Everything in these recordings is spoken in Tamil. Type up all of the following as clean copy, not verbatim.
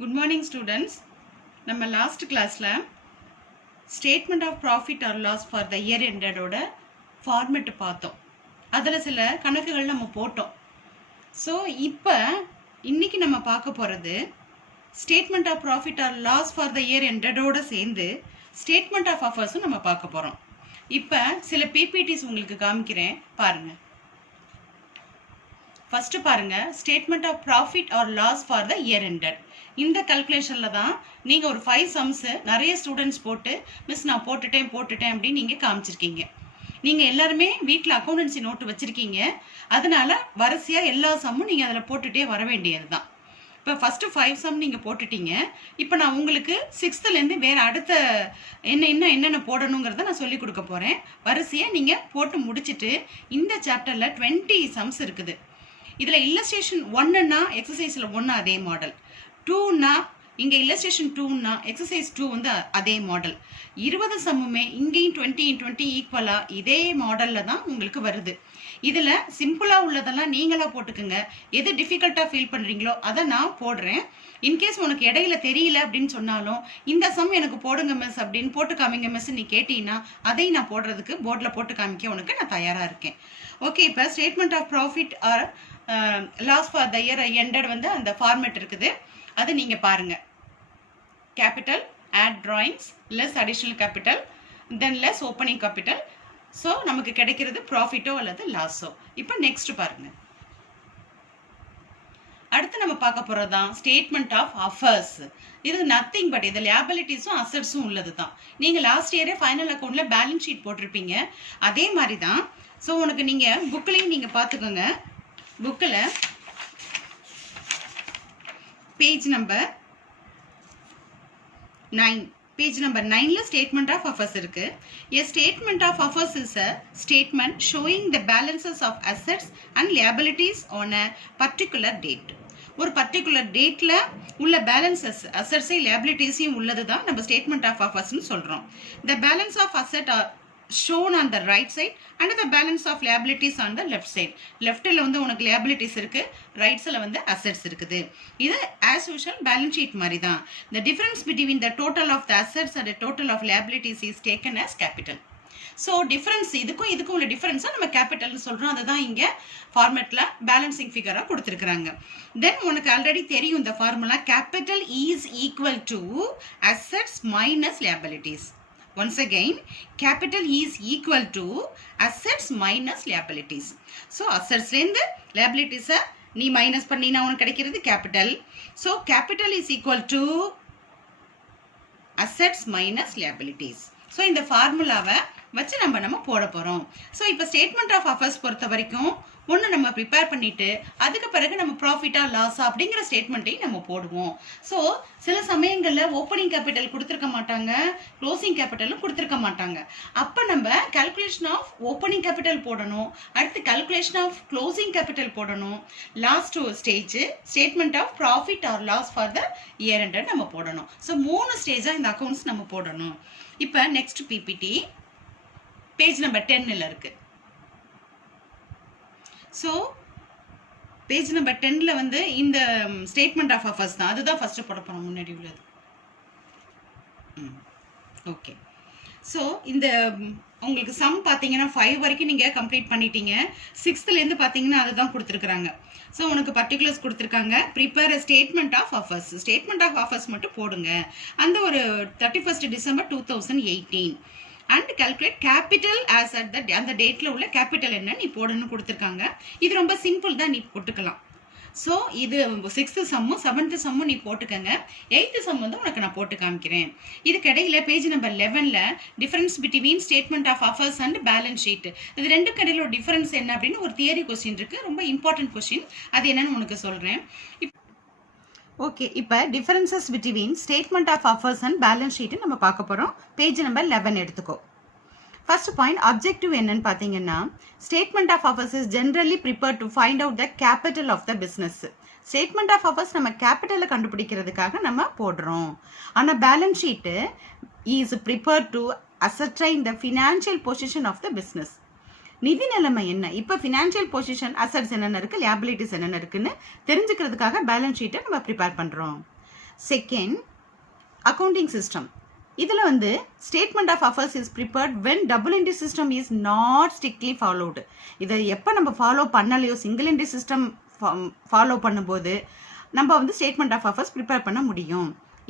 Good morning students. நம்ம லாஸ்ட் கிளாஸ்ல statement of profit or loss for the year எண்டடோட ஃபார்மெட் பார்த்தோம். அதில் சில கணக்குகள் நம்ம போட்டோம். ஸோ இப்போ இன்னைக்கு நம்ம பார்க்க போகிறது statement of profit or loss for the year எண்டடோட சேர்ந்து ஸ்டேட்மெண்ட் ஆஃப் அஃபர்ஸும் நம்ம பார்க்க போகிறோம். இப்போ சில பிபிடிஸ் உங்களுக்கு காமிக்கிறேன் பாருங்கள். ஃபர்ஸ்ட் பாருங்க, statement of profit or loss for the year ended. இந்த கல்குலேஷனில் தான் நீங்கள் ஒரு 5 சம்ஸு நிறைய ஸ்டூடெண்ட்ஸ் போட்டு மிஸ் நான் போட்டுட்டேன் அப்படின்னு நீங்கள் காமிச்சிருக்கீங்க. நீங்கள் எல்லாருமே வீட்டில் அக்கௌண்டன்சி நோட்டு வச்சுருக்கீங்க. அதனால் வரிசையாக எல்லா சம்மும் நீங்கள் அதில் போட்டுகிட்டே வர வேண்டியது தான். இப்போ ஃபஸ்ட்டு 5 சம் நீங்கள் போட்டுட்டீங்க. இப்போ நான் உங்களுக்கு 6th வேறு அடுத்த என்னென்ன போடணுங்கிறத நான் சொல்லிக் கொடுக்க போகிறேன். வரிசையாக நீங்கள் போட்டு முடிச்சுட்டு இந்த சாப்டரில் 20 சம்ஸ் இருக்குது. இதில் இல்லஸ்ட்ரேஷன் 1ன்னா எக்ஸசைஸில் 1 அதே மாடல், 2ன்னா இங்கே இல்லஸ்ட்ரேஷன் 2ன்னா எக்ஸசைஸ் 2 வந்து அதே மாடல். 20 சம்முமே இங்கேயும் 20 ஈக்குவலாக இதே மாடலில் தான் உங்களுக்கு வருது. இதில் சிம்பிளாக உள்ளதெல்லாம் நீங்களாக போட்டுக்குங்க. எது டிஃபிகல்ட்டாக ஃபீல் பண்ணுறீங்களோ அதை நான் போடுறேன். இன்கேஸ் உனக்கு இடையில தெரியல அப்படின்னு சொன்னாலும் இந்த சம் எனக்கு போடுங்க மிஸ் அப்படின்னு போட்டு காமிங்க மிஸ் நீ கேட்டீங்கன்னா அதையும் நான் போடுறதுக்கு போர்டில் போட்டு காமிக்க உனக்கு நான் தயாராக இருக்கேன். ஓகே, இப்போ statement of profit or loss for the year ended வந்து அந்த ஃபார்மேட் இருக்குது. அது நீங்கள் பாருங்கள். Capital, add drawings, less additional capital, then less opening capital. So நமக்கு கிடைக்கிறது ப்ராஃபிட்டோ அல்லது லாஸோ. இப்போ நெக்ஸ்ட் பாருங்கள். அடுத்து நம்ம பார்க்க போகிறது தான் ஸ்டேட்மெண்ட் ஆஃப் அஃபர்ஸ். இது நத்திங் பட் இது லியாபிலிட்டிஸும் அசட்ஸும் உள்ளது தான். நீங்கள் லாஸ்ட் இயரே ஃபைனல் அக்கௌண்ட்டில் பேலன்ஸ் ஷீட் போட்டிருப்பீங்க. அதே மாதிரி தான். ஸோ உனக்கு நீங்கள் புக்லேயும் நீங்கள் பார்த்துக்கோங்க. புக்கில் பேஜ் நம்பர் 9ல ஸ்டேட்மெண்ட் ஆஃப் அஃபர்ஸ் இருக்கு. A statement of affairs is a statement showing the balances of assets and liabilities on a particular date. ஒரு பர்டிகுலர் டேட்டில் உள்ள பேலன்சஸ் அசட்ஸையும் லியாபிலிட்டிஸையும் உள்ளது தான் நம்ம ஸ்டேட்மெண்ட் ஆஃப் அஃபர்ஸ்னு சொல்கிறோம். The balance of asset are shown on the right side and the balance of liabilities on the left side. லெஃப்ட்டில் வந்து உனக்கு liabilities இருக்குது, ரைட்ஸில் வந்து assets இருக்குது. இது as usual balance sheet மாதிரி தான். The difference between the total of the assets and the total of liabilities is taken as capital. So difference இதுக்கும் உள்ள டிஃப்ரென்ஸாக நம்ம கேபிட்டல்னு சொல்கிறோம். அதுதான் இங்கே ஃபார்மேட்டில் பேலன்சிங் ஃபிகராக கொடுத்துருக்குறாங்க. தென் உனக்கு ஆல்ரெடி தெரியும் இந்த formula. Capital is equal to assets minus liabilities. Once again, capital is equal to assets minus liabilities. So, assets லேந்து liabilities நீ மைனஸ் பண்ணினா உனக்கு கிடைக்கிறது capital. So, capital is equal to assets minus liabilities. So, இந்த ஃபார்முலாவை வச்சு நம்ம போட போகிறோம். ஸோ இப்போ ஸ்டேட்மெண்ட் ஆஃப் அஃபர்ஸ் பொறுத்த வரைக்கும் ஒன்று நம்ம ப்ரிப்பேர் பண்ணிவிட்டு அதுக்கு பிறகு நம்ம ப்ராஃபிட்டா லாஸா அப்படிங்கிற ஸ்டேட்மெண்ட்டையும் நம்ம போடுவோம். ஸோ சில சமயங்களில் ஓப்பனிங் கேபிட்டல் கொடுத்துருக்க மாட்டாங்க, க்ளோசிங் கேபிட்டலும் கொடுத்துருக்க மாட்டாங்க. அப்போ நம்ம கால்குலேஷன் ஆஃப் ஓப்பனிங் கேபிட்டல் போடணும், அடுத்து கால்குலேஷன் ஆஃப் க்ளோசிங் கேபிட்டல் போடணும், last stage statement of profit or loss for the year ended நம்ம போடணும். ஸோ 3 ஸ்டேஜாக இந்த அக்கௌண்ட்ஸ் நம்ம போடணும். இப்போ நெக்ஸ்ட் பிபிடி பேஜ் நம்பர் 10ல் இருக்கு. ஸோ பேஜ் நம்பர் 10ல் வந்து இந்த ஸ்டேட்மெண்ட் ஆஃப் அஃபர்ஸ் தான், அதுதான் ஃபர்ஸ்ட் போட போகிறோம் முன்னாடி உள்ளது. ஓகே, ஸோ இந்த உங்களுக்கு சம் பார்த்தீங்கன்னா 5 வரைக்கும் நீங்கள் கம்ப்ளீட் பண்ணிட்டீங்க. 6th பார்த்தீங்கன்னா அதுதான் கொடுத்துருக்குறாங்க. ஸோ உனக்கு பர்டிகுலர்ஸ் கொடுத்துருக்காங்க. Prepare statement of affairs. Statement of affairs மட்டும் போடுங்க. அந்த ஒரு 31st December 2018 and calculate capital as at அந்த டேட்டில் உள்ள கேபிட்டல் என்ன நீ போடணும்னு கொடுத்துருக்காங்க. இது ரொம்ப சிம்பிள் தான், நீ போட்டுக்கலாம். ஸோ இது 6th சம்மும் 7th சம்மும் நீ போட்டுக்கங்க. 8th சம் வந்து உனக்கு நான் போட்டு காமிக்கிறேன். இதுக்கு இடையில பேஜ் நம்பர் 11ல் difference between statement of affairs and balance sheet. இது ரெண்டுக்கு இடையில ஒரு டிஃபரன்ஸ் என்ன அப்படின்னு ஒரு தியரி கொஸ்டின் இருக்குது, ரொம்ப இம்பார்ட்டன்ட் கொஸ்டின். அது என்னன்னு உனக்கு சொல்கிறேன். ஓகே, இப்போ differences between statement of affairs and balance sheet நம்ம பார்க்க போகிறோம். பேஜ் நம்பர் 11 எடுத்துக்கோ. ஃபர்ஸ்ட் பாயிண்ட் அப்ஜெக்டிவ் என்னன்னு பார்த்தீங்கன்னா, statement of affairs is generally prepare to find out the capital of the business. Statement of affairs நம்ம கேபிட்டலை கண்டுபிடிக்கிறதுக்காக நம்ம போடுறோம். ஆனால் balance sheet is prepare to ascertain the financial position of the business. நிதி நிலைமை என்ன, இப்போ ஃபினான்ஷியல் பொசிஷன், அசட்ஸ் என்னென்ன இருக்குது, லியாபிலிட்டிஸ் என்னென்ன இருக்குன்னு தெரிஞ்சுக்கிறதுக்காக பேலன்ஸ் ஷீட்டை நம்ம ப்ரிப்பேர் பண்ணுறோம். Second, accounting system. இதில் வந்து statement of affairs is prepared when double entry system is not strictly followed. இதை எப்போ நம்ம ஃபாலோ பண்ணலையோ, சிங்கிள் என்ட்ரி சிஸ்டம் ஃபாலோ பண்ணும்போது நம்ம வந்து ஸ்டேட்மெண்ட் ஆஃப் அஃபேர்ஸ் ப்ரிப்பேர் பண்ண முடியும்.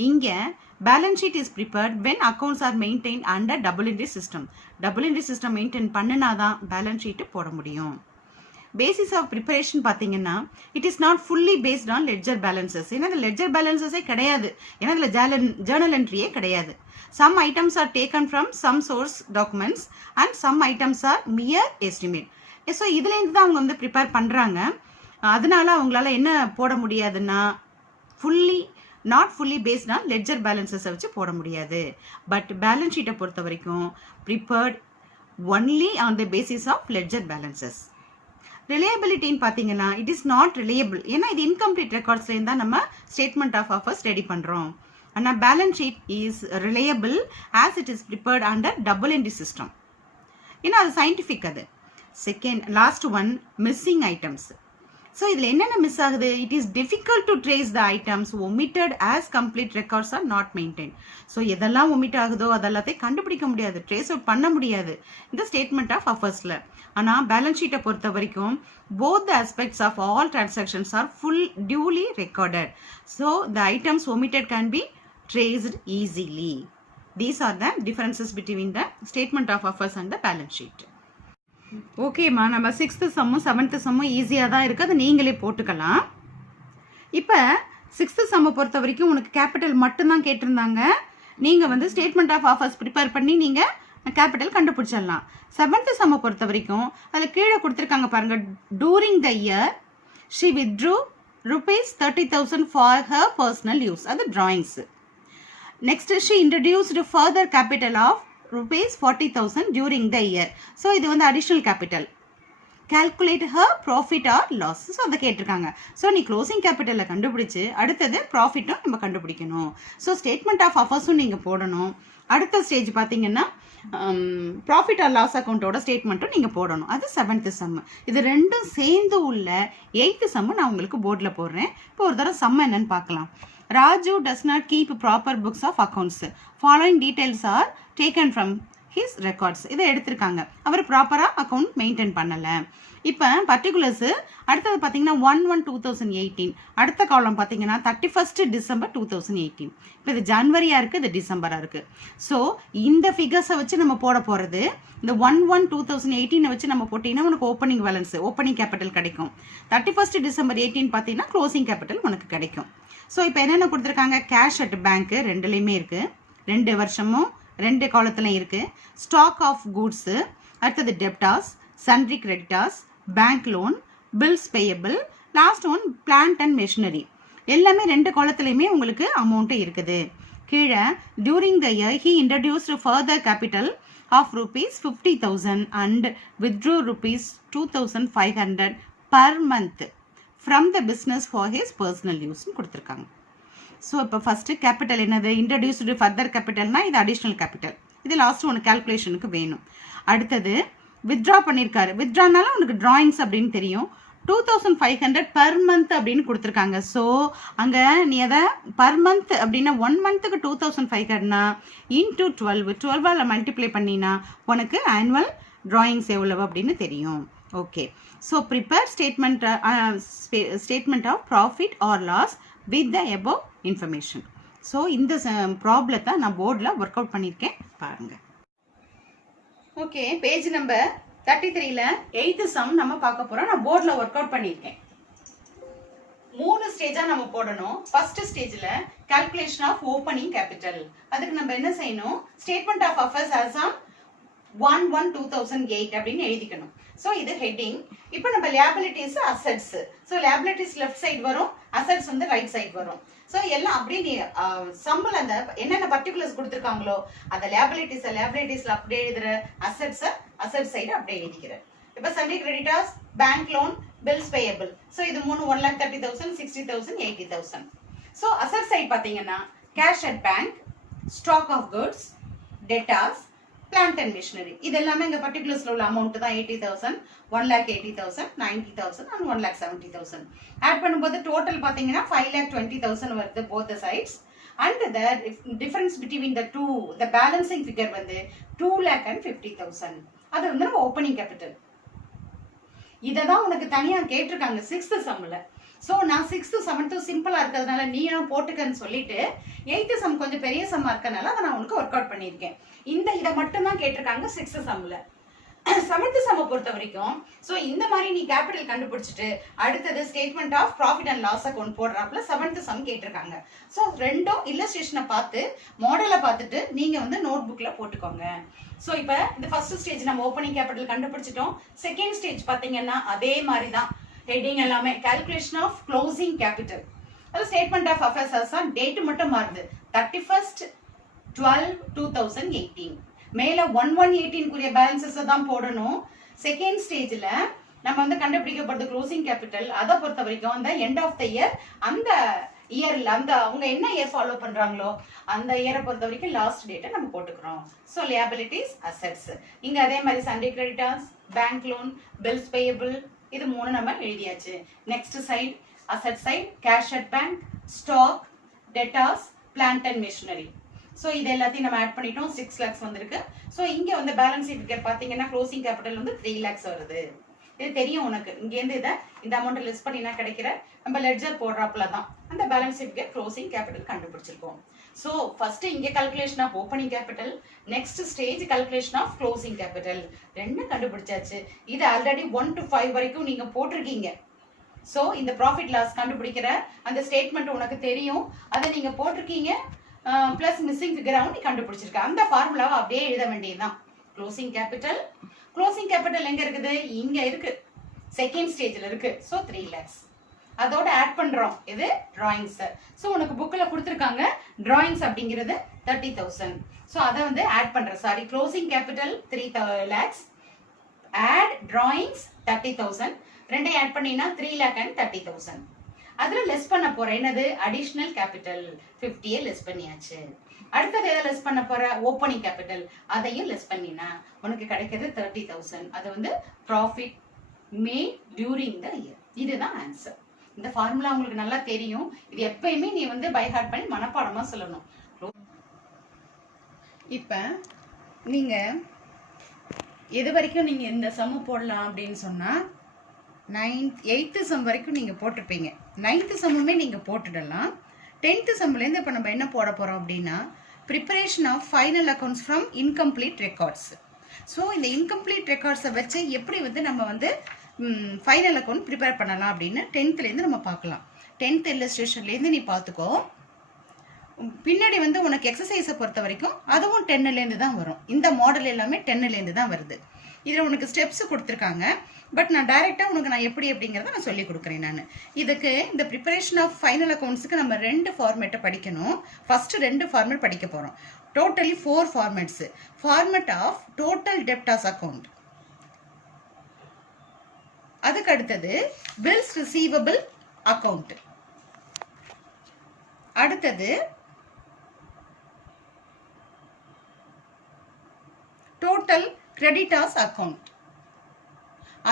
இங்கே balance sheet is prepared when accounts are maintain under double entry system. Double entry system maintain பண்ணினா தான் பேலன்ஸ் ஷீட்டு போட முடியும். பேசிஸ் ஆஃப் ப்ரிப்பரேஷன் பார்த்தீங்கன்னா it is not fully based on ledger balances. ஏன்னா அதில் லெட்ஜர் பேலன்சஸே கிடையாது, ஏன்னா அதில் ஜேர்னல் என்ட்ரியே கிடையாது. Some items are taken from some source documents and some items are mere estimate. So இதுலேருந்து தான் அவங்க வந்து ப்ரிப்பேர் பண்ணுறாங்க. அதனால அவங்களால என்ன போட முடியாதுன்னா not fully based on ledger பேலன்சஸை வச்சு போட முடியாது. பட் பேலன்ஸ் ஷீட்டை பொறுத்த வரைக்கும் prepared only on the basis of ledger balances. ரிலையபிலிட்டின்னு பார்த்தீங்கன்னா இட் இஸ் நாட் ரிலையபிள். ஏன்னா இது இன்கம்ப்ளீட் ரெக்கார்ட்ஸ்லேருந்து தான் நம்ம ஸ்டேட்மெண்ட் ஆஃப் அஃபேர்ஸ் ரெடி பண்ணுறோம். ஆனால் balance sheet is reliable as it is prepared under double entry system. ஏன்னா அது சயின்டிஃபிக். அது second, last one, missing items. So இதில் என்னென்ன மிஸ் ஆகுது? It is difficult to trace the items omitted as complete records are not maintain. So எதெல்லாம் ஒமிட் ஆகுதோ அதெல்லாத்தையும் கண்டுபிடிக்க முடியாது, ட்ரேஸ் அவுட் பண்ண முடியாது இந்த ஸ்டேட்மெண்ட் ஆஃப் அஃபேர்ஸில். ஆனால் பேலன்ஸ் ஷீட்டை பொறுத்த வரைக்கும் both the aspects of all transactions are duly recorded. So the items omitted can be traced easily. These are the differences between the statement of affairs and the balance sheet. ஓகேம்மா, நம்ம 6th சம்மும் 7th சம்மும் ஈஸியாக தான் இருக்குது, அது நீங்களே போட்டுக்கலாம். இப்போ 6th சம்மை பொறுத்த வரைக்கும் உனக்கு கேபிட்டல் மட்டும்தான் கேட்டிருந்தாங்க. நீங்கள் வந்து ஸ்டேட்மெண்ட் ஆஃப் அஃபேர்ஸ் ப்ரிப்பேர் பண்ணி நீங்கள் கேபிட்டல் கண்டுபிடிச்சிடலாம். 7th சம்மை பொறுத்த வரைக்கும் அதில் கீழே கொடுத்துருக்காங்க பாருங்கள். During the year she withdrew ₹30,000 for her personal use. அது drawings. Next, she introduced further capital of ₹40,000 during the year. So இது வந்து additional capital. calculate her profit or loss. So அதை கேட்டிருக்காங்க. ஸோ நீ க்ளோசிங் கேபிட்டலில் கண்டுபிடிச்சி அடுத்தது ப்ராஃபிட்டும் நம்ம கண்டுபிடிக்கணும். ஸோ ஸ்டேட்மெண்ட் ஆஃப் அஃபர்ஸும் நீங்கள் போடணும். அடுத்த ஸ்டேஜ் பார்த்தீங்கன்னா ப்ராஃபிட் ஆர் லாஸ் அக்கௌண்ட்டோட ஸ்டேட்மெண்ட்டும் நீங்கள் போடணும். அது 7th சம். இது ரெண்டும் சேர்ந்து உள்ள 8th சம்மு நான் உங்களுக்கு போர்டில் போடுறேன். இப்போ ஒரு தடவை சம் என்னன்னு பார்க்கலாம். Raju does not keep proper books of accounts. Following details are taken from his records. இதை எடுத்திருக்காங்க. அவர் ப்ராப்பராக அக்கௌண்ட் மெயின்டைன் பண்ணலை. இப்போ பர்டிகுலர்ஸு அடுத்தது பார்த்தீங்கன்னா 1/1/2018. அடுத்த காலம் பார்த்தீங்கன்னா 31st December 2018. இப்போ இது ஜனவரியாக இருக்குது, இது டிசம்பராக இருக்குது. ஸோ இந்த ஃபிகர்ஸை வச்சு நம்ம போட போகிறது. இந்த 1/1/2018 வச்சு நம்ம போட்டிங்கன்னா உனக்கு ஓப்பனிங் பேலன்ஸ், ஓப்பனிங் கேபிட்டல் கிடைக்கும். 31st December 18 பார்த்தீங்கன்னா க்ளோசிங் கேபிட்டல் உனக்கு கிடைக்கும். ஸோ இப்போ என்னென்ன கொடுத்துருக்காங்க? கேஷ் அட் பேங்க்கு ரெண்டுலேயுமே இருக்குது, 2 வருஷமும் 2 காலத்துலையும் இருக்குது. ஸ்டாக் ஆஃப் கூட்ஸு, அடுத்தது debtors, sundry creditors, bank loan, bills payable, last one plant and machinery. எல்லாமே 2 காலத்துலையுமே உங்களுக்கு அமௌண்ட்டு இருக்குது. கீழே during the year he introduced further capital of ₹50,000 and withdrew ₹2,500 per month from the business for his personal யூஸ்ன்னு கொடுத்துருக்காங்க. ஸோ இப்போ ஃபஸ்ட்டு கேபிட்டல் என்னது? இன்ட்ரடியூஸ்டு ஃபர்தர் கேபிட்டல்னால் இது அடிஷ்னல் கேபிட்டல். இது லாஸ்ட்டு ஒன்று கேல்குலேஷனுக்கு வேணும். அடுத்தது வித்ட்ரா பண்ணியிருக்காரு. வித்ட்ரானால உனக்கு டிராயிங்ஸ் அப்படின்னு தெரியும். 2,500 பர் மந்த் அப்படின்னு கொடுத்துருக்காங்க. ஸோ அங்கே நீ அதை பர் மந்த் அப்படின்னா 1 மந்த்துக்கு 2,500னா இன்டூ 12 மல்டிப்ளை பண்ணினா உனக்கு ஆனுவல் டிராயிங்ஸ் எவ்வளவு அப்படின்னு தெரியும். Okay, so prepare statement of profit or loss with the above information. So இந்த ப்ராப்ளத்தை நான் போர்டில் ஒர்க் அவுட் பண்ணியிருக்கேன், பாருங்கள். ஓகே, பேஜ் நம்பர் 33ல 8th சம் நம்ம பார்க்க போகிறோம். நான் போர்டில் ஒர்க் அவுட் பண்ணியிருக்கேன். 3 ஸ்டேஜாக நம்ம போடணும். ஃபர்ஸ்ட் ஸ்டேஜில் கால்குலேஷன் ஆஃப் ஓப்பனிங் கேபிட்டல். அதுக்கு நம்ம என்ன செய்யணும்? Statement of affairs as on 1/1/2008 அப்படின்னு எழுதிக்கணும். ஸோ இது ஹெட்டிங். இப்போ நம்ம liabilities, assets. So liabilities left side வரும், அசெட்ஸ் வந்து ரைட் சைடு வரும். ஸோ எல்லாம் அப்படியே நீ சம்பிள் அந்த என்னென்ன பர்டிகுலர்ஸ் கொடுத்துருக்காங்களோ அந்த லியாபிலிட்டிஸில் அப்படியே எழுதுற, அசெட் சைடு அப்படியே எழுதிக்கிற. இப்போ sundry creditors, bank loan, bills payable. So இது 3 1,30,000, 60,000, 80,000. ஸோ அசெட் சைடு பார்த்தீங்கன்னா cash at bank, stock of goods, debtors, plant and machinery. இது எல்லாமே இங்க பர்டிகுலர்ஸ்ல உள்ள அமௌண்ட் தான் 80,000, 1,80,000, 90,000 and 1,70,000. ஆட் பண்ணும்போது டோட்டல் பாத்தீங்கன்னா 5,20,000 வருது both the sides. And the difference between the two, the balancing figure வந்து 2,50,000. அது வந்து நம்ம ஓப்பனிங் கேபிட்டல். இததான் உனக்கு தனியா கேட்டிருக்காங்க 6th சம்ல. ஸோ நான் 6th 7th சிம்பிளா இருக்கிறதுனால நீ நான் போட்டுக்கன்னு சொல்லிட்டு 8th சம் கொஞ்சம் பெரிய சம்மா இருக்கனால அதை நான் உனக்கு ஒர்க் அவுட் பண்ணியிருக்கேன். இதை மட்டும் தான் கேட்டிருக்காங்க 6th சம்ல. 7th சம்மை பொறுத்த வரைக்கும் ஸோ இந்த மாதிரி நீ கேபிட்டல் கண்டுபிடிச்சிட்டு அடுத்தது statement of profit and loss account போடுறாப்புல 7th சம் கேட்டிருக்காங்க. ஸோ ரெண்டும் இல்லஸ்ட்ரேஷனை பார்த்து மாடலை பார்த்துட்டு நீங்க வந்து நோட் புக்ல போட்டுக்கோங்க. ஸோ இப்போ இந்த ஃபர்ஸ்ட் ஸ்டேஜ் நம்ம ஓப்பனிங் கேபிட்டல் கண்டுபிடிச்சிட்டோம். செகண்ட் ஸ்டேஜ் பார்த்தீங்கன்னா அதே மாதிரி தான் ஹெட்டிங் எல்லாமே கால்குலேஷன் ஆஃப் க்ளோசிங் கேபிட்டல். அது ஸ்டேட்மெண்ட் ஆஃப் அஃபேர்ஸ் தான் டேட் மட்டும் மாறுது 31st 12/2018. மேல 1/1/18 பேலன்சஸ் தான் போடணும். செகண்ட் ஸ்டேஜ்ல நம்ம வந்து கண்டுபிடிக்க போறது க்ளோசிங் கேபிட்டல். அதை பொறுத்த வரைக்கும் அந்த எண்ட் ஆஃப் த இயர் அந்த இயர்ல அந்த அவங்க என்ன இயர் ஃபாலோ பண்றாங்களோ அந்த இயரை பொறுத்த வரைக்கும் லாஸ்ட் டேட்டை நம்ம போட்டுக்கிறோம். ஸோ லியாபிலிட்டிஸ் அசெட்ஸ் இங்க அதே மாதிரி sundry creditors, bank loan, bills payable இது 3 நம்ம எழுதியாச்சு. Next side asset side cash at bank, stock, debtors, plant and machinery. So இது எல்லாத்தையும் நம்ம ஆட் பண்ணிட்டோம் 6 lakhs வந்திருக்கு. ஸோ இங்க வந்து பேலன்ஸ் ஃபிகர் பாத்தீங்கன்னா க்ளோசிங் கேபிட்டல் வந்து 3 lakhs வருது. இது தெரியும் உனக்கு. இங்கேருந்து இதை இந்த அமௌண்ட் லெஸ் பண்ணினா கிடைக்கிற நம்ம லெட்ஜர் போடுறாப்புல தான் அந்த பேலன்ஸ் ஃபிகர் க்ளோசிங் கேபிட்டல் கண்டுபிடிச்சிருக்கோம். ஸோ ஃபர்ஸ்ட் இங்கே calculation of opening capital, next stage calculation of closing capital ரெண்டும் கண்டுபிடிச்சாச்சு. இது ஆல்ரெடி 1 to 5 வரைக்கும் நீங்க போட்டிருக்கீங்க. ஸோ இந்த ப்ராஃபிட் லாஸ் கண்டுபிடிக்கிற அந்த ஸ்டேட்மெண்ட் உனக்கு தெரியும், அதை நீங்க போட்டிருக்கீங்க. பிளஸ் மிஸ்ஸிங் ஃபிகராகவும் நீ கண்டுபிடிச்சிருக்க. அந்த ஃபார்முலாவை அப்படியே எழுத வேண்டியதுதான். க்ளோசிங் கேபிட்டல் எங்க இருக்குது? இங்க இருக்கு, செகண்ட் ஸ்டேஜ்ல இருக்கு. ஸோ 3 lakhs அதோட ஆட் பண்றோம். இது டிராயிங்ஸ். ஸோ உனக்கு புக்ல கொடுத்துருக்காங்க டிராயிங்ஸ் அப்படிங்கிறது 30,000. ஸோ அதை வந்து ஆட் பண்ற. Sorry, closing capital 3 lakhs, add drawings 30,000, ரெண்டையும் ஆட் பண்ணினா 3,30,000. அதுல லெஸ் பண்ண போற என்னது? அடிஷனல் கேபிட்டல் 50 லெஸ் பண்ணியாச்சு. அடுத்தது எதை லெஸ் பண்ண போற? Opening capital. அதையும் லெஸ் பண்ணினா உனக்கு கிடைக்கிறது 30,000. அது வந்து profit made during the year. இதுதான் ஆன்சர். இந்த ஃபார்முலா உங்களுக்கு நல்லா தெரியும். இது எப்பயுமே நீ வந்து பை ஹார்ட் பண்ணி மனப்பாடமா சொல்லணும். இப்ப நீங்க எது வரைக்கும் நீங்க இந்த சம்மு போடலாம் அப்படின்னு சொன்னா 8th சம் வரைக்கும் நீங்க போட்டிருப்பீங்க. 9th சம்முமே நீங்க போட்டுடலாம். 10th சம்லேருந்து இப்போ நம்ம என்ன போட போறோம் அப்படின்னா preparation of final accounts from incomplete records. So இந்த இன்கம்ப்ளீட் ரெக்கார்ட்ஸை வச்சு எப்படி வந்து நம்ம வந்து ஃபைனல் அக்கௌண்ட் ப்ரிப்பேர் பண்ணலாம் அப்படின்னு 10thலேருந்து நம்ம பார்க்கலாம். 10th இல்லஸ்ட்ரேஷன்லேருந்து நீ பார்த்துக்கோ. பின்னாடி வந்து உனக்கு எக்ஸசைஸை பொறுத்த வரைக்கும் அதுவும் 10லேருந்து தான் வரும். இந்த மாடல் எல்லாமே 10லேருந்து தான் வருது. இதில் உனக்கு ஸ்டெப்ஸ் கொடுத்துருக்காங்க. பட் நான் டைரெக்டாக உனக்கு நான் எப்படி அப்படிங்கிறத நான் சொல்லி கொடுக்குறேன். நான் இதுக்கு இந்த ப்ரிப்பரேஷன் ஆஃப் ஃபைனல் அக்கௌண்ட்ஸுக்கு நம்ம 2 ஃபார்மேட்டை படிக்கணும். ஃபர்ஸ்ட் 2 ஃபார்மேட் படிக்க போகிறோம். Totally 4 formats. Format of total debtors account, அதுக்கு அடுத்தது பில்ஸ் ரிசீவபிள் அக்கௌண்ட், அடுத்தது டோட்டல் கிரெடிட்டாஸ் அக்கௌண்ட்,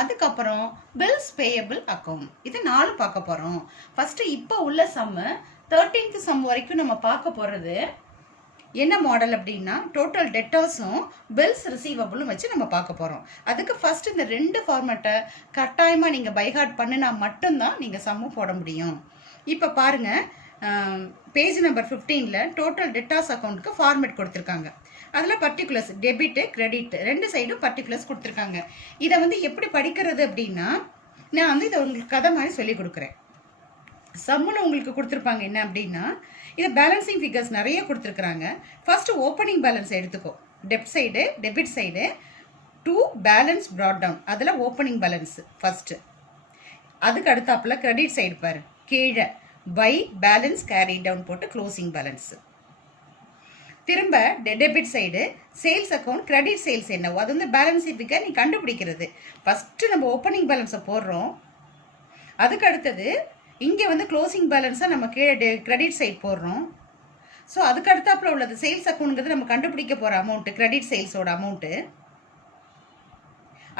அதுக்கப்புறம் பில்ஸ் பேயபிள் அக்கௌண்ட். இது 4 பார்க்க போறோம். ஃபர்ஸ்ட் இப்போ உள்ள சம்மு 13th சம் வரைக்கும் நம்ம பார்க்க போறது என்ன மாடல் அப்படின்னா டோட்டல் டெட்டாஸும் பில்ஸ் ரிசீவபிளும் வச்சு நம்ம பார்க்க போறோம். அதுக்கு ஃபர்ஸ்ட் இந்த 2 ஃபார்மேட்டை கட்டாயமா நீங்க பைஹார்ட் பண்ணினா மட்டும்தான் நீங்க சம்மு போட முடியும். இப்போ பாருங்க, பேஜ் நம்பர் 15ல டோட்டல் டெட்டாஸ் அக்கௌண்ட்டுக்கு ஃபார்மேட் கொடுத்துருக்காங்க. அதில் பர்டிகுலர்ஸ் டெபிட் கிரெடிட் 2 சைடும் பர்டிகுலர்ஸ் கொடுத்துருக்காங்க. இதை வந்து எப்படி படிக்கிறது அப்படின்னா நான் வந்து இதை உங்களுக்கு கதை மாதிரி சொல்லி கொடுக்குறேன். சம்மில் உங்களுக்கு கொடுத்துருப்பாங்க என்ன அப்படின்னா இது பேலன்சிங் ஃபிகர்ஸ் நிறைய கொடுத்துருக்குறாங்க. ஃபர்ஸ்ட் ஓப்பனிங் பேலன்ஸ் எடுத்துக்கோ. Debit side to balance brought down, அதில் ஓப்பனிங் பேலன்ஸ் ஃபர்ஸ்ட். அதுக்கு அடுத்தாப்புல கிரெடிட் சைடு பாரு, கீழே பை பேலன்ஸ் கேரி டவுன் போட்டு க்ளோசிங் பேலன்ஸ். திரும்ப debit side sales account, credit sales என்னவோ அது வந்து பேலன்சிங் ஃபிகர் நீ கண்டுபிடிக்கிறது. ஃபர்ஸ்ட் நம்ம ஓப்பனிங் பேலன்ஸை போடுறோம். அதுக்கு அடுத்தது இங்கே வந்து க்ளோசிங் பேலன்ஸாக நம்ம கீழே கிரெடிட் சைட் போடுறோம். ஸோ அதுக்கு அடுத்தாப்புல உள்ளது சேல்ஸ் அக்கௌண்ட்ங்கிறது நம்ம கண்டுபிடிக்க போகிற அமௌண்ட்டு, கிரெடிட் சேல்ஸோட அமௌண்ட்டு.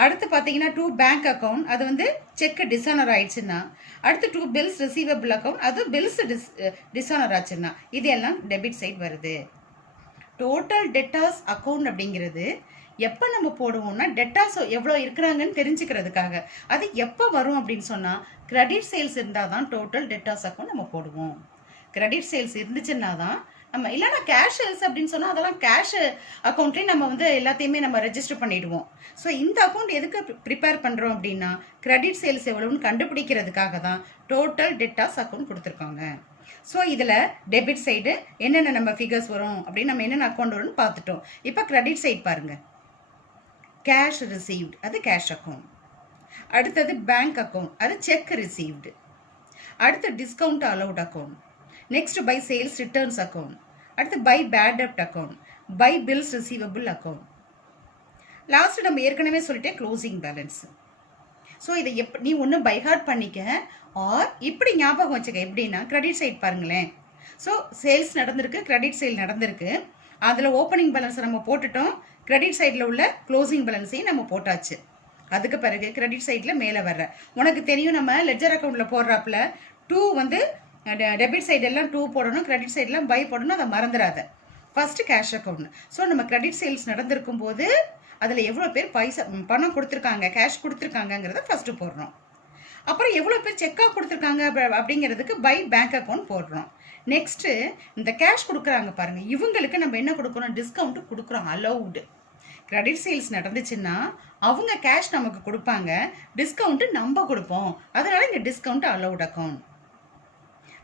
அடுத்து பார்த்தீங்கன்னா 2 பேங்க் அக்கௌண்ட், அது வந்து செக் டிஸானர் ஆயிடுச்சுன்னா. அடுத்து 2 பில்ஸ் ரிசீவபிள் அக்கௌண்ட், அது பில்ஸ் டிஸானர் ஆச்சுன்னா இது எல்லாம் டெபிட் சைட் வருது. டோட்டல் டெட்டாஸ் அக்கௌண்ட் அப்படிங்கிறது எப்போ நம்ம போடுவோம்னா டெட்டாஸ் எவ்வளோ இருக்கிறாங்கன்னு தெரிஞ்சுக்கிறதுக்காக. அது எப்போ வரும் அப்படின்னு சொன்னால் கிரெடிட் சேல்ஸ் இருந்தால் தான் டோட்டல் டெட்டாஸ் அக்கௌண்ட் நம்ம போடுவோம். கிரெடிட் சேல்ஸ் இருந்துச்சுன்னா தான் நம்ம, இல்லைனா கேஷ் சேல்ஸ் அப்படின்னு சொன்னால் அதெல்லாம் கேஷ் அக்கௌண்ட்லேயும் நம்ம வந்து எல்லாத்தையுமே நம்ம ரெஜிஸ்டர் பண்ணிடுவோம். ஸோ இந்த அக்கௌண்ட் எதுக்கு ப்ரிப்பேர் பண்ணுறோம் அப்படின்னா கிரெடிட் சேல்ஸ் எவ்வளோன்னு கண்டுபிடிக்கிறதுக்காக தான் டோட்டல் டெட்டாஸ் அக்கௌண்ட் கொடுத்துருக்காங்க. ஸோ இதில் டெபிட் சைடு என்னென்ன நம்ம ஃபிகர்ஸ் வரும் அப்படின்னு நம்ம என்னென்ன அக்கௌண்ட் வரும்னு பார்த்துட்டோம். இப்போ கிரெடிட் சைட் பாருங்கள். கேஷ் ரிசீவ்டு, அது கேஷ் அக்கௌண்ட். அடுத்தது பேங்க் அக்கௌண்ட், அது செக் ரிசீவ்டு. அடுத்து discount allowed account. Next by sales returns account. அடுத்து பை பேட் டெப்ட் account, by bills receivable account. Last நம்ம ஏற்கனவே சொல்லிட்டேன் க்ளோசிங் பேலன்ஸ். ஸோ இதை நீ ஒன்று பைஹார்ட் பண்ணிக்க ஆர் இப்படி ஞாபகம் வச்சுக்க. எப்படின்னா கிரெடிட் சைட் பாருங்களேன். ஸோ சேல்ஸ் நடந்திருக்கு, கிரெடிட் சேல் நடந்திருக்கு. அதில் ஓப்பனிங் பேலன்ஸை நம்ம போட்டுட்டோம், கிரெடிட் சைடில் உள்ள க்ளோசிங் பேலன்ஸையும் நம்ம போட்டாச்சு. அதுக்கு பிறகு கிரெடிட் சைடில் மேலே வர்ற உனக்கு தெரியும், நம்ம லெட்ஜர் அக்கௌண்ட்டில் போடுறாப்புல 2 வந்து டெபிட் சைடு எல்லாம் 2 போடணும், கிரெடிட் சைடெலாம் பை போடணும், அதை மறந்துடாத. First cash account. ஸோ நம்ம கிரெடிட் சேல்ஸ் நடந்திருக்கும் போது அதில் எவ்வளோ பேர் பணம் கொடுத்துருக்காங்க, கேஷ் கொடுத்துருக்காங்கங்கிறத ஃபஸ்ட்டு போடுறோம். அப்புறம் எவ்வளோ பேர் செக்காக கொடுத்துருக்காங்க அப்படிங்கிறதுக்கு பை பேங்க் அக்கௌண்ட் போடுறோம். நெக்ஸ்ட்டு இந்த கேஷ் கொடுக்குறாங்க பாருங்கள், இவங்களுக்கு நம்ம என்ன கொடுக்குறோம், டிஸ்கவுண்ட்டு கொடுக்குறோம், அலௌடு. கிரெடிட் சேல்ஸ் நடந்துச்சுன்னா அவங்க கேஷ் நமக்கு கொடுப்பாங்க, டிஸ்கவுண்ட்டு நம்ம கொடுப்போம், அதனால் இங்கே டிஸ்கவுண்ட் அலௌட் அக்கௌண்ட்.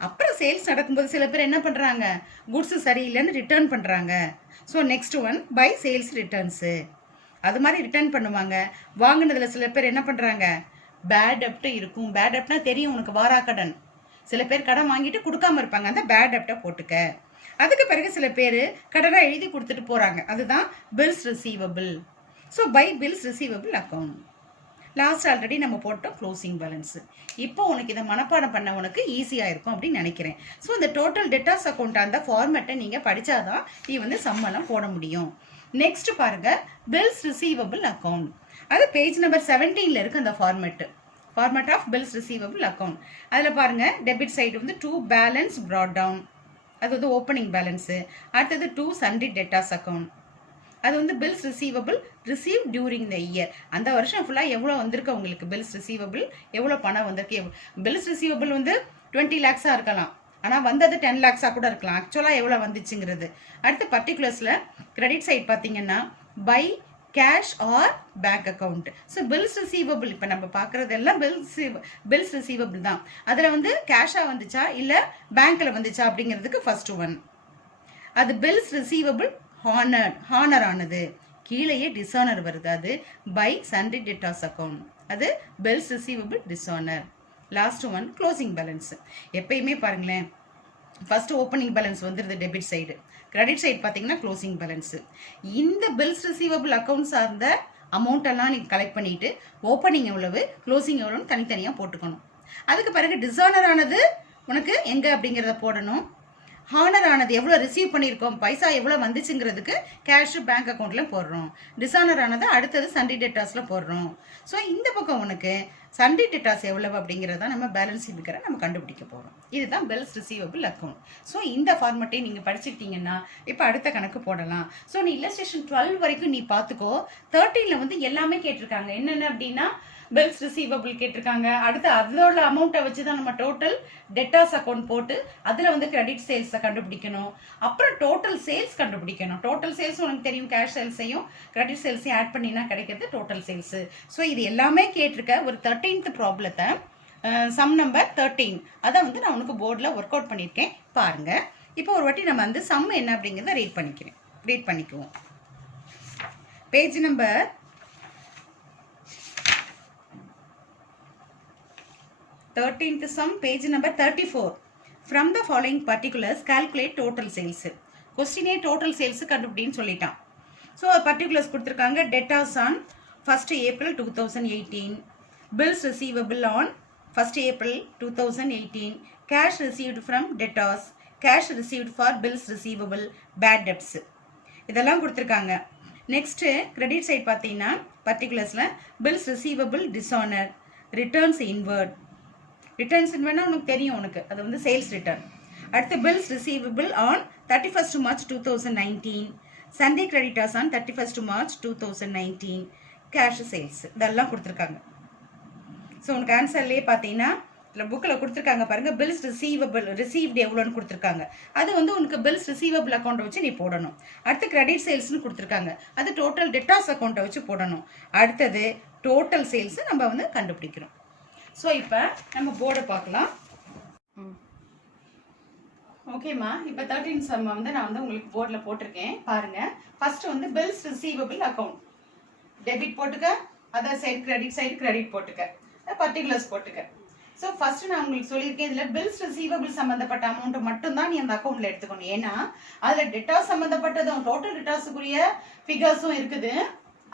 அப்புறம் சேல்ஸ் நடக்கும்போது சில பேர் என்ன பண்ணுறாங்க, குட்ஸு சரியில்லைன்னு ரிட்டர்ன் பண்ணுறாங்க. So next one by sales returns, அது மாதிரி ரிட்டர்ன் பண்ணுவாங்க. வாங்கினதில் சில பேர் என்ன பண்ணுறாங்க, பேட் டெப்ட் இருக்கும். பேட் டெப்ட்னா தெரியும் உனக்கு, வாராக்கடன். சில பேர் கடன் வாங்கிட்டு கொடுக்காம இருப்பாங்க, அந்த பேட் டெப்டை போட்டுக்க. அதுக்கு பிறகு சில பேர் கடனை எழுதி கொடுத்துட்டு போகிறாங்க, அதுதான் bills receivable. So by bills receivable account. Last already நம்ம போட்டோம் க்ளோசிங் பேலன்ஸு. இப்போ உனக்கு இதை மனப்பாடம் பண்ண உனக்கு ஈஸியாக இருக்கும் அப்படின்னு நினைக்கிறேன். ஸோ இந்த டோட்டல் டெட்டாஸ் அக்கௌண்ட் அந்த ஃபார்மேட்டை நீங்கள் படித்தாதான் நீ வந்து சம்பளம் போட முடியும். நெக்ஸ்ட் பாருங்கள், பில்ஸ் ரிசீவபிள் அக்கௌண்ட். அது பேஜ் நம்பர் 17 இருக்குது அந்த format of bills receivable account. அதில் பாருங்கள், டெபிட் சைடு வந்து 2 பேலன்ஸ் ப்ராட் டவுன், அது வந்து ஓப்பனிங் பேலன்ஸு. அடுத்தது 2 சண்டே டெட்டாஸ் அக்கௌண்ட், அது வந்து bills receivable receive during the year. அந்த வருஷம் ஃபுல்லாக எவ்வளோ வந்திருக்கு உங்களுக்கு பில்ஸ் ரிசீவபிள், எவ்வளோ பணம் வந்திருக்கு. பில்ஸ் ரிசீவபிள் வந்து 20 lakhs இருக்கலாம், ஆனால் வந்தது 10 lakhs கூட இருக்கலாம். ஆக்சுவலாக எவ்வளோ வந்துச்சுங்கிறது. அடுத்து பர்டிகுலர்ஸில் கிரெடிட் சைட் பார்த்தீங்கன்னா by cash or bank account. So bills receivable இப்போ நம்ம பார்க்குறதெல்லாம் பில்ஸ் ரிசீவபிள் தான். அதில் வந்து கேஷாக வந்துச்சா இல்லை பேங்க்கில் வந்துச்சா அப்படிங்கிறதுக்கு ஃபர்ஸ்ட் ஒன். அது பில்ஸ் ரிசீவபிள் ஹானர் ஆனது, கீழேயே டிஸானர் வருது, அது பை சண்டே டெட்டாஸ் அக்கௌண்ட், அது bills receivable dishonour. Last one closing balance. எப்பயுமே பாருங்களேன், ஃபர்ஸ்ட் ஓப்பனிங் பேலன்ஸ் வந்துடுது டெபிட் சைடு, கிரெடிட் சைடு பார்த்தீங்கன்னா க்ளோசிங் பேலன்ஸு. இந்த பில்ஸ் ரிசீவபிள் அக்கௌண்ட் சார்ந்த அமௌண்ட்டெல்லாம் நீங்கள் கலெக்ட் பண்ணிவிட்டு ஓப்பனிங் எவ்வளவு க்ளோசிங் எவ்வளோன்னு தனித்தனியாக போட்டுக்கணும். அதுக்கு பிறகு டிஸானர் ஆனது உனக்கு எங்கே அப்படிங்கிறத போடணும். ஹானர் ஆனது எவ்வளோ ரிசீவ் பண்ணியிருக்கோம், பைசா எவ்வளோ வந்துச்சுங்கிறதுக்கு கேஷ் பேங்க் அக்கௌண்ட்டில் போடுறோம். டிஸானர் ஆனது அடுத்தது சண்டே டெட்டாஸில் போடுறோம். ஸோ இந்த பக்கம் உனக்கு சண்டே டெட்டாஸ் எவ்வளவு அப்படிங்கிறத நம்ம பேலன்ஸ் இருக்கிற நம்ம கண்டுபிடிக்க போகிறோம். இதுதான் பில்ஸ் ரிசீவபிள் அக்கௌண்ட். ஸோ இந்த ஃபார்மேட்டை நீங்கள் படிச்சுக்கிட்டீங்கன்னா இப்போ அடுத்த கணக்கு போடலாம். ஸோ நீ இல்லஸ்ட்ரேஷன் 12 வரைக்கும் நீ பார்த்துக்கோ. 13ல் வந்து எல்லாமே கேட்டிருக்காங்க. என்னென்ன அப்படின்னா பில்ஸ் ரிசீவபிள் கேட்டிருக்காங்க. அடுத்து அதோட அமௌண்ட்டை வச்சு தான் நம்ம டோட்டல் டெட்டாஸ் அக்கௌண்ட் போட்டு அதில் வந்து கிரெடிட் சேல்ஸை கண்டுபிடிக்கணும். அப்புறம் டோட்டல் சேல்ஸ் கண்டுபிடிக்கணும். டோட்டல் சேல்ஸ் உனக்கு தெரியும், கேஷ் சேல்ஸையும் கிரெடிட் சேல்ஸையும் ஆட் பண்ணினா கிடைக்கிறது டோட்டல் சேல்ஸு. ஸோ இது எல்லாமே கேட்டிருக்க ஒரு 13th ப்ராப்ளத்தை சம் நம்பர் 13 அதை வந்து நான் உனக்கு போர்டில் ஒர்க் அவுட் பண்ணியிருக்கேன் பாருங்கள். இப்போ ஒரு வாட்டி நம்ம வந்து சம் என்ன அப்படிங்கிறத ரீட் பண்ணிக்குவோம். Page number 13th sum, page number 34. From the following particulars, calculate total sales. Question total sales கண்டுபிடின்னு சொல்லிட்டான். So particulars கொடுத்திருக்காங்க. Debtors on 1st April 2018. Bills receivable on 1st April 2018. Cash received from debtors cash received for bills receivable, bad debts இதெல்லாம் கொடுத்துருக்காங்க. நெக்ஸ்ட்டு கிரெடிட் சைட் பார்த்தீங்கன்னா பர்டிகுலர்ஸில் bills receivable dishonour, returns inward. Returns இன்வர்ட்னா உனக்கு தெரியும், உனக்கு அது வந்து சேல்ஸ் ரிட்டர்ன். அடுத்து bills receivable on 31st March 2019, sundry creditors on 31st March 2019, cash sales இதெல்லாம் கொடுத்துருக்காங்க. ஸோ உனக்கு ஆன்சர்லேயே பார்த்தீங்கன்னா இதில் புக்கில் கொடுத்துருக்காங்க பாருங்கள், பில்ஸ் ரிசீவ்டு எவ்வளோன்னு கொடுத்துருக்காங்க. அது வந்து உனக்கு பில்ஸ் ரிசீவபிள் அக்கௌண்ட்டை வச்சு நீ போடணும். அடுத்து கிரெடிட் சேல்ஸ்னு கொடுத்துருக்காங்க, அது டோட்டல் டெட்டாஸ் அக்கௌண்ட்டை வச்சு போடணும். அடுத்தது டோட்டல் சேல்ஸை நம்ம வந்து கண்டுபிடிக்கிறோம். ஸோ இப்போ நம்ம போர்டை பார்க்கலாம். ஓகேம்மா, இப்போ 13 சம் வந்து நான் வந்து உங்களுக்கு போர்டில் போட்டிருக்கேன் பாருங்கள். ஃபர்ஸ்ட் வந்து பில்ஸ் ரிசீவபிள் அக்கௌண்ட், டெபிட் போட்டுக்க, other side credit side credit போட்டுக்க, பர்டிகுலர்ஸ் போட்டுக்க. ஸோ ஃபர்ஸ்ட் நான் உங்களுக்கு சொல்லியிருக்கேன், இதில் பில்ஸ் ரிசீவபிள் சம்மந்தப்பட்ட அமௌண்ட் மட்டும்தான் நீ அந்த அக்கௌண்ட்ல எடுத்துக்கணும். ஏன்னா அதில் டெட்டாஸ் சம்மந்தப்பட்டதும் டோட்டல் டெட்டாஸுக்குரிய ஃபிகர்ஸும் இருக்குது,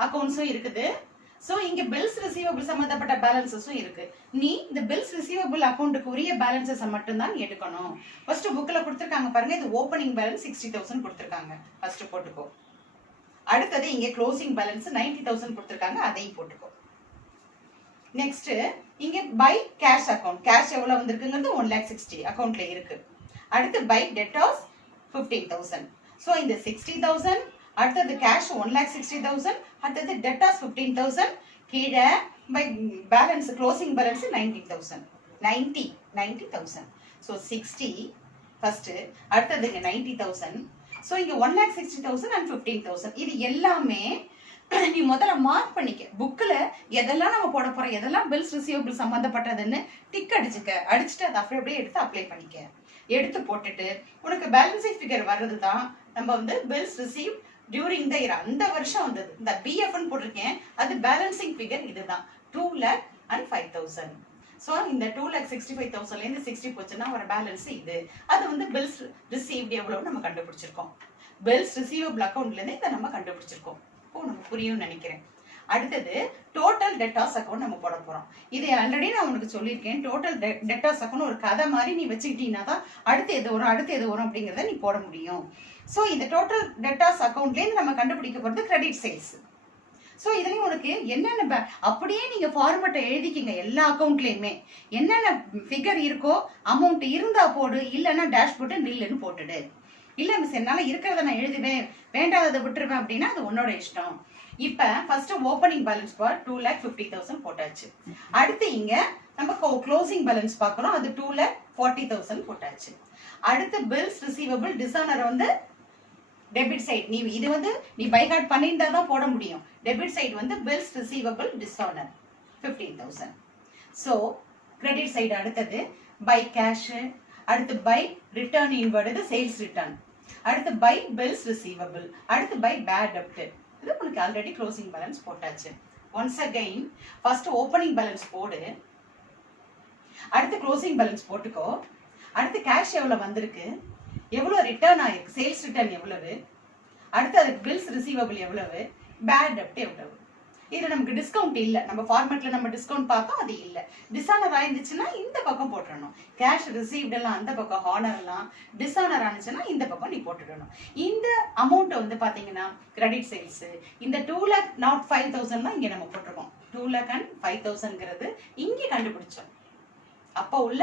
அக்கௌண்ட்ஸும் இருக்குது. ஸோ இங்கே பில்ஸ் ரிசீவபிள் சம்மந்தப்பட்ட பேலன்சஸும் இருக்கு. நீ இந்த பில்ஸ் ரிசீவபிள் அக்கௌண்ட்டுக்கு உரிய பேலன்சஸை மட்டும்தான் எடுக்கணும். ஃபர்ஸ்ட் புக்கில் கொடுத்துருக்காங்க பாருங்க, இது ஓப்பனிங் பேலன்ஸ் 60,000 கொடுத்துருக்காங்க, ஃபர்ஸ்ட் போட்டுக்கோ. அடுத்தது இங்கே க்ளோசிங் பேலன்ஸ் 90,000 கொடுத்துருக்காங்க, அதையும் போட்டுக்கோ. நெக்ஸ்ட் இங்க பை கேஷ் அக்கௌண்ட், கேஷ் எவ்வளவு வந்திருக்குங்கிறது 1,60,000 அக்கௌண்ட்ல இருக்கு. அடுத்து பை டெட்டாஸ் 15,000. ஸோ இந்த 60,000, அடுத்தது கேஷ் 1,60,000, அடுத்தது டெட்டாஸ் 15,000, கீழே by balance closing balance 90,000. So 60 first, அடுத்ததுங்க 90,000. ஸோ இங்க 1,60,000 and 15,000 இது எல்லாமே நீ முதல்ல மார்க் பண்ணிக்க. புக்கில் எதெல்லாம் நம்ம போட போறோம், எதெல்லாம் பில்ஸ் ரிசீவபிள் சம்மந்தப்பட்டதுன்னு டிக் அடிச்சுக்க. அடிச்சுட்டு அதை அப்படியே எடுத்து அப்ளை பண்ணிக்க. எடுத்து போட்டுட்டு உனக்கு பேலன்சிங் ஃபிகர் வர்றது தான் நம்ம வந்து bills receive during the year, அந்த வருஷம் வந்தது. இந்த பிஎஃப்னு போட்டிருக்கேன், அது பேலன்சிங் ஃபிகர் இதுதான், 2,05,000. ஸோ இந்த 2,65,000லேருந்து 60 போச்சுன்னா ஒரு பேலன்ஸ் இது. அது வந்து பில்ஸ் ரிசீவ்டு எவ்வளவு நம்ம கண்டுபிடிச்சிருக்கோம். பில்ஸ் ரிசீவபிள் அக்கௌண்ட்லேருந்து இதை நம்ம கண்டுபிடிச்சிருக்கோம். நமக்கு புரியும்னு நினைக்கிறேன். அடுத்தது டோட்டல் டெட்டாஸ் அக்கௌண்ட் நம்ம போட போறோம். இதை ஆல்ரெடி நான் உனக்கு சொல்லியிருக்கேன். டோட்டல் டெட்டாஸ் அக்கௌண்ட் ஒரு கதை மாதிரி நீ வச்சுக்கிட்டீங்கன்னா தான் அடுத்து எது வரும் அப்படிங்கிறத நீ போட முடியும். ஸோ இந்த டோட்டல் டெட்டாஸ் அக்கௌண்ட்லேருந்து நம்ம கண்டுபிடிக்க போகிறது கிரெடிட் சேல்ஸ். ஸோ இதுலேயும் உனக்கு என்னென்ன அப்படியே நீங்கள் ஃபார்மெட்டை எழுதிக்கிங்க. எல்லா அக்கௌண்ட்லேயுமே என்னென்ன ஃபிகர் இருக்கோ அமௌண்ட் இருந்தால் போடு, இல்லைன்னா டேஷ் போட்டு நில்லுன்னு போட்டுடு. இல்லை மிஸ் என்னால் இருக்கிறத நான் எழுதுவேன், வேண்டாததை விட்டுருவேன் அப்படின்னா அது உன்னோட இஷ்டம். இப்போ ஃபர்ஸ்ட் ஓப்பனிங் பேலன்ஸ் ஃபார் 2,50,000 போட்டாச்சு. அடுத்து இங்க நம்ம க்ளோசிங் பேலன்ஸ் பார்க்குறோம், அது 2,40,000 போட்டாச்சு. அடுத்து பில்ஸ் ரிசீவபிள் டிஸானர் வந்து டெபிட் சைட், நீ இது வந்து நீ பை ஹார்ட் பண்ணியிருந்தா தான் போட முடியும். டெபிட் சைட் வந்து bills receivable dishonour 15,000. So credit side அடுத்தது பை கேஷ், அடுத்து by return inward sales return, அடுத்து பை பில்ஸ் ரிசீவபிள், அடுத்து பை பேட் டெப்ட். இது உனக்கு ஆல்ரெடி க்ளோசிங் பேலன்ஸ் போட்டாச்சு. Once again first opening balance போடு, அடுத்து க்ளோசிங் பேலன்ஸ் போட்டுக்கோ. அடுத்து கேஷ் எவ்வளவு வந்திருக்கு, எவ்வளவு ரிட்டர்ன் ஆயிருக்கு, சேல்ஸ் ரிட்டர்ன் எவ்வளவு, அடுத்து அதுக்கு பில்ஸ் ரிசீவபிள் எவ்வளவு, பேட் டெப்ட் எவ்வளவு. இது நமக்கு டிஸ்கவுண்ட் இல்லை, நம்ம ஃபார்மேட்ல நம்ம டிஸ்கவுண்ட் பார்த்தோம், அது இல்லை. டிஸானர் ஆயிருந்துச்சுன்னா இந்த பக்கம் போட்டுடணும். கேஷ் ரிசீவ்ட் எல்லாம் அந்த பக்கம், ஹானர்லாம் டிஸானர் ஆனிச்சுன்னா இந்த பக்கம் நீ போட்டுடணும். இந்த அமௌண்ட் வந்து பாத்தீங்கன்னா கிரெடிட் சேல்ஸ். இந்த 2,05,000 தான் இங்க நம்ம போட்டிருக்கோம். 2,05,000ங்கிறது இங்கே கண்டுபிடிச்சோம். அப்போ உள்ள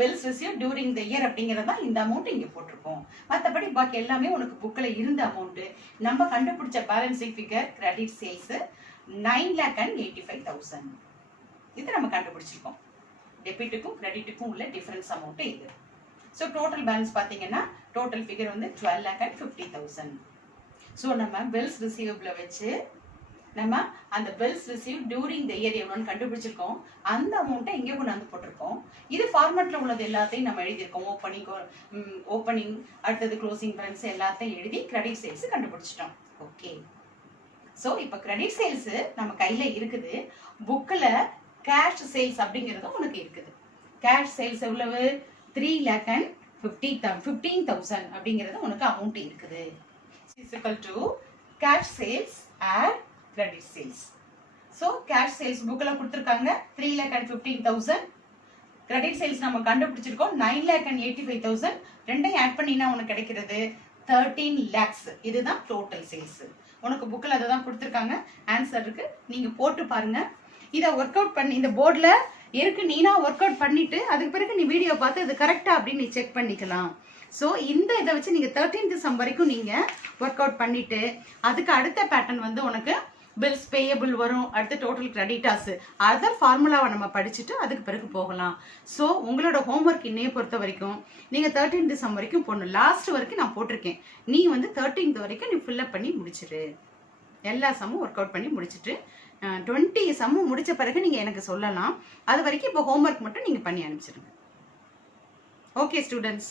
bills receive during the year அப்படிங்கிறதா இந்த அமௌண்ட் இங்கே போட்டிருக்கோம். மற்றபடி பாக்கி எல்லாமே உனக்கு புக்கில் இருந்த அமௌண்ட். நம்ம கண்டுபிடிச்ச பேலன்சிங் ஃபிகர் கிரெடிட் சேல்ஸ் 9,85,000. இது நம்ம கண்டுபிடிச்சிருக்கோம். டெபிட்டுக்கும் கிரெடிட்டுக்கும் உள்ள டிஃபரன்ஸ் அமௌண்ட் இது. ஸோ டோட்டல் பேலன்ஸ் பார்த்தீங்கன்னா டோட்டல் ஃபிகர் வந்து 12,50,000. ஸோ நம்ம பில்ஸ் ரிசீவபிளை வச்சு நம்ம அந்த bills receive during the year எவ்வளோன்னு கண்டுபிடிச்சிருக்கோம். அந்த அமௌண்ட்டை இங்கே கொண்டாந்து போட்டிருக்கோம். இது ஃபார்மேட்டில் உள்ளது எல்லாத்தையும் நம்ம எழுதியிருக்கோம். ஓப்பனிங் அடுத்தது க்ளோசிங் பேலன்ஸ் எல்லாத்தையும் எழுதி கிரெடிட் சேல்ஸ் கண்டுபிடிச்சிட்டோம். ஓகே, ஸோ இப்போ கிரெடிட் சேல்ஸ் நம்ம கையில் இருக்குது. புக்கில் கேஷ் சேல்ஸ் அப்படிங்கிறதும் உனக்கு இருக்குது. கேஷ் சேல்ஸ் எவ்வளவு, 3,15,000 அப்படிங்கிறது உனக்கு அமௌண்ட் இருக்குது. Cash sales and credit sales. So cash sales புக்கில் கொடுத்துருக்காங்க 3,15,000. கிரெடிட் சேல்ஸ் நம்ம கண்டுபிடிச்சிருக்கோம் 9,85,000. ரெண்டையும் ஆட் பண்ணினா உனக்கு கிடைக்கிறது 13 lakhs. இதுதான் டோட்டல் சேல்ஸ். உனக்கு புக்கில் அதை தான் கொடுத்துருக்காங்க. ஆன்சர் இருக்கு, நீங்க போட்டு பாருங்க. இதை ஒர்க் அவுட் பண்ணி இந்த போர்டில் இருக்கு, நீனா ஒர்க் அவுட் பண்ணிட்டு அதுக்கு பிறகு நீ வீடியோ பார்த்து இது கரெக்டா அப்படின்னு நீ செக் பண்ணிக்கலாம். ஸோ இந்த இதை வச்சு நீங்கள் 13th சம் வரைக்கும் நீங்கள் ஒர்க் அவுட் பண்ணிட்டு அதுக்கு அடுத்த பேட்டர்ன் வந்து உனக்கு பில்ஸ் பேயபிள் வரும், அடுத்து டோட்டல் கிரெடிட்டாஸ், அதர் ஃபார்முலாவை நம்ம படிச்சுட்டு அதுக்கு பிறகு போகலாம். ஸோ உங்களோட ஹோம்ஒர்க் இன்னையை பொறுத்த வரைக்கும் நீங்கள் 13th சம் வரைக்கும் போடணும். லாஸ்ட் வரைக்கும் நான் போட்டிருக்கேன், நீ வந்து 13th வரைக்கும் நீ ஃபில்அப் பண்ணி முடிச்சிரு. எல்லா சம்மும் ஒர்க் அவுட் பண்ணி முடிச்சுட்டு 20 சம்மும் முடிச்ச பிறகு நீங்கள் எனக்கு சொல்லலாம். அது வரைக்கும் இப்போ ஹோம்ஒர்க் மட்டும் நீங்கள் பண்ணி அனுப்பிச்சிடுங்க. Okay students.